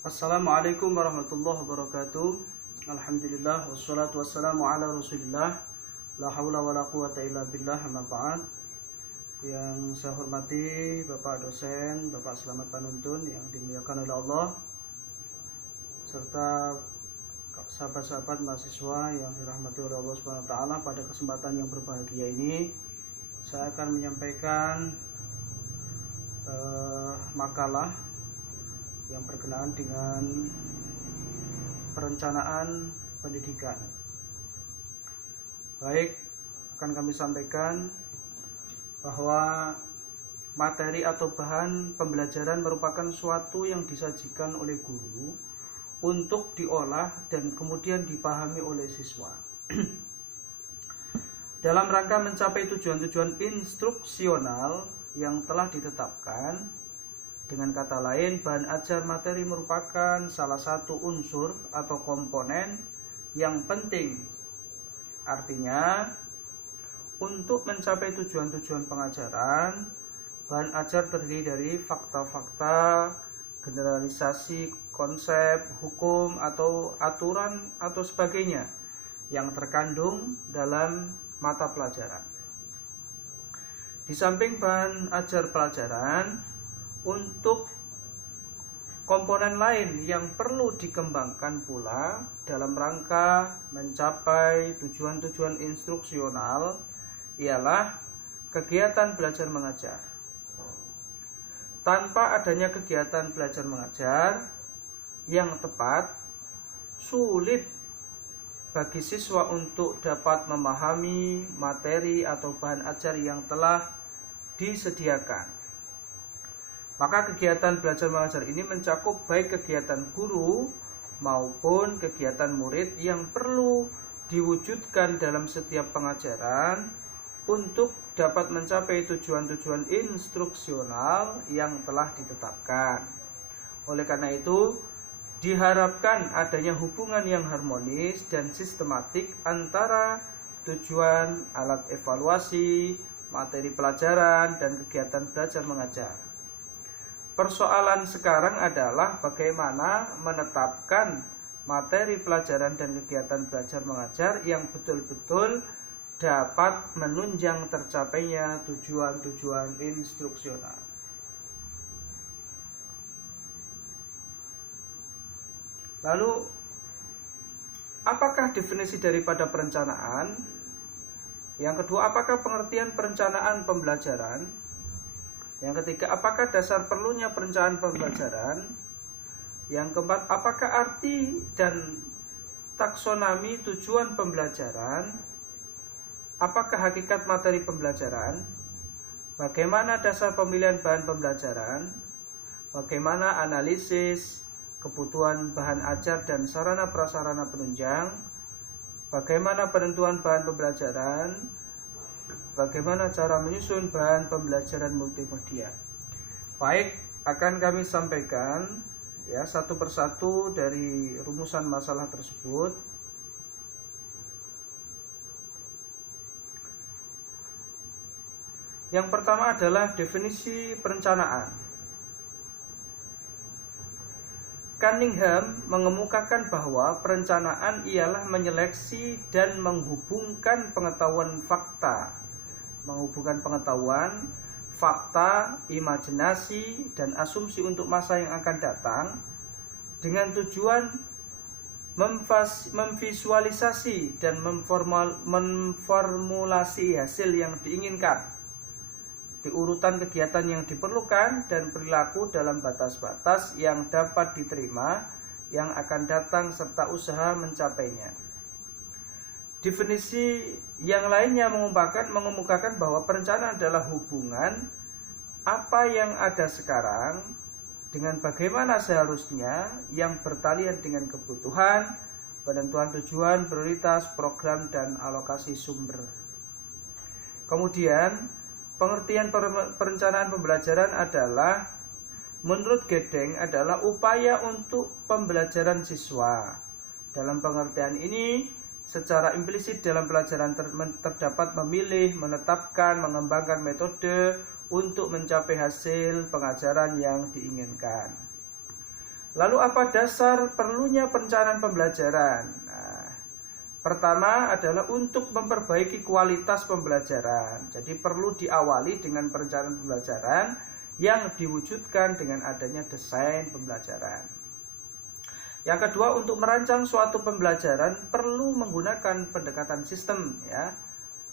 Assalamualaikum warahmatullahi wabarakatuh. Alhamdulillah wassalatu wassalamu ala Rasulillah. La haula wala quwata illa billah, amma ba'd. Yang saya hormati Bapak dosen, Bapak selamat panuntun yang dimuliakan oleh Allah, serta sahabat-sahabat mahasiswa yang dirahmati oleh Allah Subhanahu wa taala. Pada kesempatan yang berbahagia ini saya akan menyampaikan makalah yang berkenaan dengan perencanaan pendidikan. Baik, akan kami sampaikan bahwa materi atau bahan pembelajaran merupakan suatu yang disajikan oleh guru untuk diolah dan kemudian dipahami oleh siswa dalam rangka mencapai tujuan-tujuan instruksional yang telah ditetapkan. Dengan kata lain, bahan ajar materi merupakan salah satu unsur atau komponen yang penting. Artinya, untuk mencapai tujuan-tujuan pengajaran, bahan ajar terdiri dari fakta-fakta, generalisasi, konsep, hukum, atau aturan, atau sebagainya yang terkandung dalam mata pelajaran. Di samping bahan ajar pelajaran, untuk komponen lain yang perlu dikembangkan pula dalam rangka mencapai tujuan-tujuan instruksional ialah kegiatan belajar mengajar. Tanpa adanya kegiatan belajar mengajar yang tepat, sulit bagi siswa untuk dapat memahami materi atau bahan ajar yang telah disediakan. Maka kegiatan belajar mengajar ini mencakup baik kegiatan guru maupun kegiatan murid yang perlu diwujudkan dalam setiap pengajaran untuk dapat mencapai tujuan-tujuan instruksional yang telah ditetapkan. Oleh karena itu, diharapkan adanya hubungan yang harmonis dan sistematik antara tujuan, alat evaluasi, materi pelajaran, dan kegiatan belajar mengajar. Persoalan sekarang adalah bagaimana menetapkan materi pelajaran dan kegiatan belajar mengajar yang betul-betul dapat menunjang tercapainya tujuan-tujuan instruksional. Lalu, apakah definisi daripada perencanaan? Yang kedua, apakah pengertian perencanaan pembelajaran? Yang ketiga, apakah dasar perlunya perencanaan pembelajaran? Yang keempat, apakah arti dan taksonomi tujuan pembelajaran? Apakah hakikat materi pembelajaran? Bagaimana dasar pemilihan bahan pembelajaran? Bagaimana analisis kebutuhan bahan ajar dan sarana prasarana penunjang? Bagaimana penentuan bahan pembelajaran? Bagaimana cara menyusun bahan pembelajaran multimedia? Baik, akan kami sampaikan ya satu persatu dari rumusan masalah tersebut. Yang pertama adalah definisi perencanaan. Cunningham mengemukakan bahwa perencanaan ialah menyeleksi dan menghubungkan pengetahuan, fakta, imajinasi, dan asumsi untuk masa yang akan datang dengan tujuan memvisualisasi dan memformulasi hasil yang diinginkan, diurutan kegiatan yang diperlukan, dan perilaku dalam batas-batas yang dapat diterima yang akan datang serta usaha mencapainya. Definisi yang lainnya mengemukakan bahwa perencanaan adalah hubungan apa yang ada sekarang dengan bagaimana seharusnya yang bertalian dengan kebutuhan, penentuan tujuan, prioritas, program, dan alokasi sumber. Kemudian, pengertian perencanaan pembelajaran adalah, menurut Gedeng, adalah upaya untuk pembelajaran siswa. Dalam pengertian ini, secara implisit dalam pelajaran terdapat memilih, menetapkan, mengembangkan metode untuk mencapai hasil pengajaran yang diinginkan. Lalu apa dasar perlunya perencanaan pembelajaran? Nah, pertama adalah untuk memperbaiki kualitas pembelajaran. Jadi perlu diawali dengan perencanaan pembelajaran yang diwujudkan dengan adanya desain pembelajaran. Yang kedua, untuk merancang suatu pembelajaran perlu menggunakan pendekatan sistem, ya.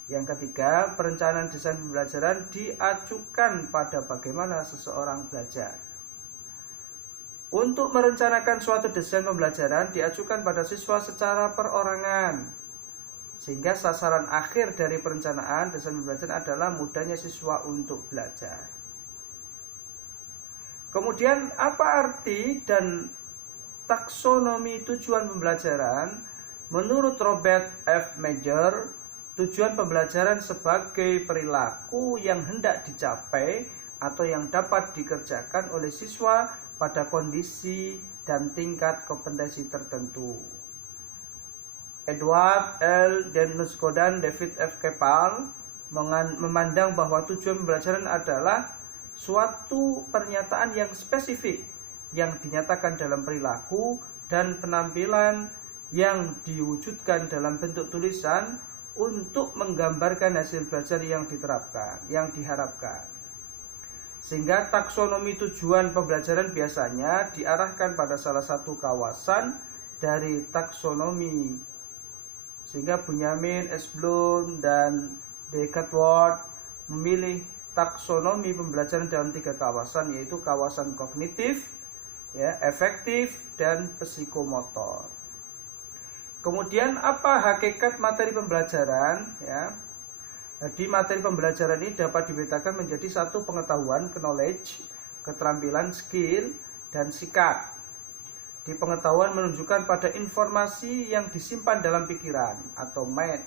Yang ketiga, perencanaan desain pembelajaran diacukan pada bagaimana seseorang belajar. Untuk merencanakan suatu desain pembelajaran diajukan pada siswa secara perorangan, sehingga sasaran akhir dari perencanaan desain pembelajaran adalah mudahnya siswa untuk belajar. Kemudian apa arti dan taksonomi tujuan pembelajaran? Menurut Robert F. Major, tujuan pembelajaran sebagai perilaku yang hendak dicapai atau yang dapat dikerjakan oleh siswa pada kondisi dan tingkat kompetensi tertentu. Edward L. Dennusko dan David F. Kepal memandang bahwa tujuan pembelajaran adalah suatu pernyataan yang spesifik yang dinyatakan dalam perilaku dan penampilan yang diwujudkan dalam bentuk tulisan untuk menggambarkan hasil belajar yang diterapkan, yang diharapkan. Sehingga taksonomi tujuan pembelajaran biasanya diarahkan pada salah satu kawasan dari taksonomi. Sehingga Benjamin S. Bloom dan Descartes memilih taksonomi pembelajaran dalam 3 kawasan, yaitu kawasan kognitif, ya, efektif, dan psikomotor. Kemudian apa hakikat materi pembelajaran? Ya. Jadi materi pembelajaran ini dapat dibedakan menjadi satu pengetahuan, knowledge, keterampilan, skill, dan sikap. Di pengetahuan menunjukkan pada informasi yang disimpan dalam pikiran atau mind,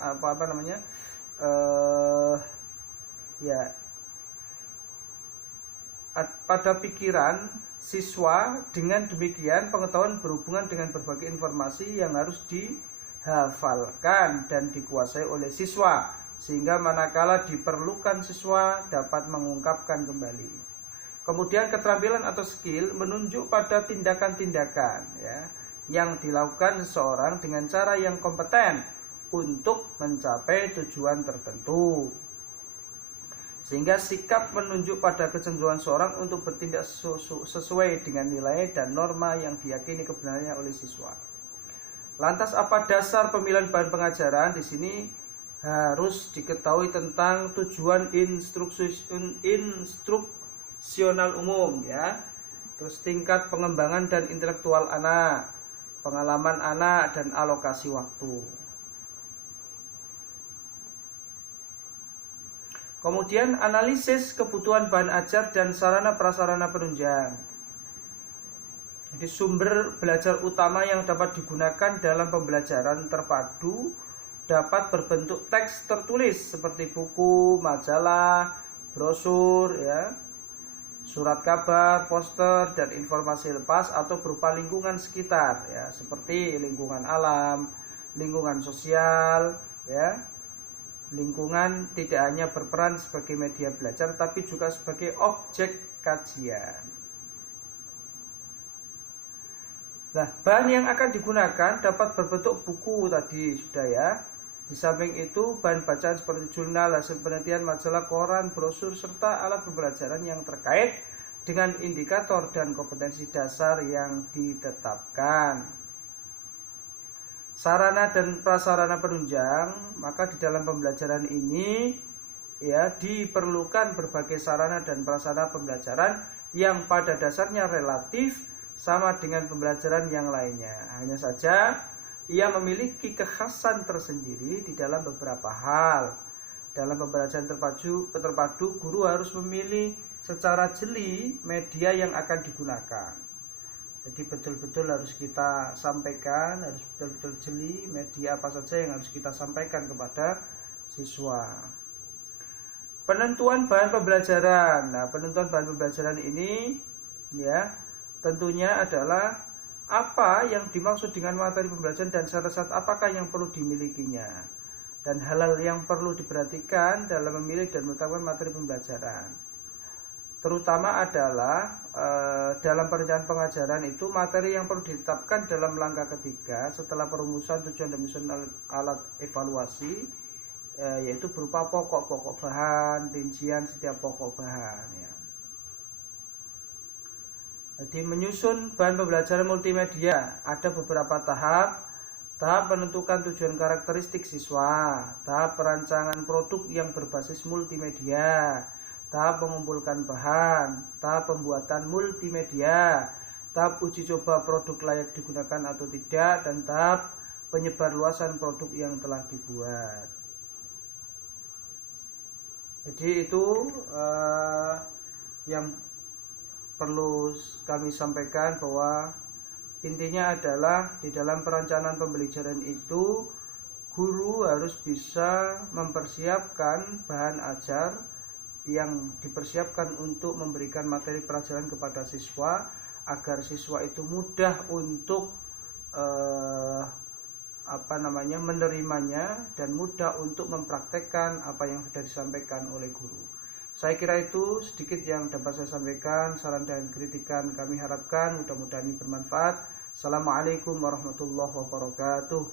pada pikiran siswa. Dengan demikian pengetahuan berhubungan dengan berbagai informasi yang harus dihafalkan dan dikuasai oleh siswa, sehingga manakala diperlukan siswa dapat mengungkapkan kembali. Kemudian keterampilan atau skill menunjuk pada tindakan-tindakan, ya, yang dilakukan seseorang dengan cara yang kompeten untuk mencapai tujuan tertentu. Sehingga sikap menunjuk pada kecenderungan seorang untuk bertindak sesuai dengan nilai dan norma yang diyakini kebenarannya oleh siswa. Lantas apa dasar pemilihan bahan pengajaran? Di sini harus diketahui tentang tujuan instruksional umum, ya. Terus tingkat pengembangan dan intelektual anak, pengalaman anak, dan alokasi waktu. Kemudian analisis kebutuhan bahan ajar dan sarana prasarana penunjang. Jadi sumber belajar utama yang dapat digunakan dalam pembelajaran terpadu dapat berbentuk teks tertulis seperti buku, majalah, brosur, ya, surat kabar, poster, dan informasi lepas, atau berupa lingkungan sekitar, ya, seperti lingkungan alam, lingkungan sosial, ya. Lingkungan tidak hanya berperan sebagai media belajar, tapi juga sebagai objek kajian. Nah, bahan yang akan digunakan dapat berbentuk buku tadi sudah, ya. Di samping itu, bahan bacaan seperti jurnal, hasil penelitian, majalah, koran, brosur, serta alat pembelajaran yang terkait dengan indikator dan kompetensi dasar yang ditetapkan. Sarana dan prasarana penunjang, maka di dalam pembelajaran ini, ya, diperlukan berbagai sarana dan prasarana pembelajaran yang pada dasarnya relatif sama dengan pembelajaran yang lainnya. Hanya saja ia memiliki kekhasan tersendiri di dalam beberapa hal. Dalam pembelajaran terpadu, guru harus memilih secara jeli media yang akan digunakan. Jadi betul-betul harus kita sampaikan, harus betul-betul jeli media apa saja yang harus kita sampaikan kepada siswa. Penentuan bahan pembelajaran. Nah, penentuan bahan pembelajaran ini, ya, tentunya adalah apa yang dimaksud dengan materi pembelajaran dan syarat-syarat apakah yang perlu dimilikinya, dan hal-hal yang perlu diperhatikan dalam memilih dan menetapkan materi pembelajaran. Penentuan bahan pembelajaran adalah apa yang dimaksud dengan materi pembelajaran dan syarat-syarat apakah yang perlu dimilikinya, dan hal-hal yang perlu diperhatikan dalam memilih dan menetapkan materi pembelajaran. Penentuan bahan pembelajaran adalah apa yang dimaksud dengan materi pembelajaran dan syarat-syarat apakah yang perlu dimilikinya, dan hal-hal yang perlu diperhatikan dalam memilih dan menetapkan materi pembelajaran. terutama adalah dalam perencanaan pengajaran itu materi yang perlu ditetapkan dalam langkah ketiga setelah perumusan tujuan dan misi alat evaluasi, yaitu berupa pokok-pokok bahan, rincian setiap pokok bahan ya. Jadi menyusun bahan pembelajaran multimedia ada beberapa tahap. Tahap menentukan tujuan karakteristik siswa, tahap perancangan produk yang berbasis multimedia, tahap mengumpulkan bahan, tahap pembuatan multimedia, tahap uji coba produk layak digunakan atau tidak, dan tahap penyebarluasan produk yang telah dibuat. Jadi itu yang perlu kami sampaikan, bahwa intinya adalah di dalam perencanaan pembelajaran itu guru harus bisa mempersiapkan bahan ajar yang dipersiapkan untuk memberikan materi pelajaran kepada siswa agar siswa itu mudah untuk menerimanya dan mudah untuk mempraktekkan apa yang sudah disampaikan oleh guru. Saya kira itu sedikit yang dapat saya sampaikan. Saran dan kritikan kami harapkan mudah-mudahan ini bermanfaat. Assalamualaikum warahmatullahi wabarakatuh.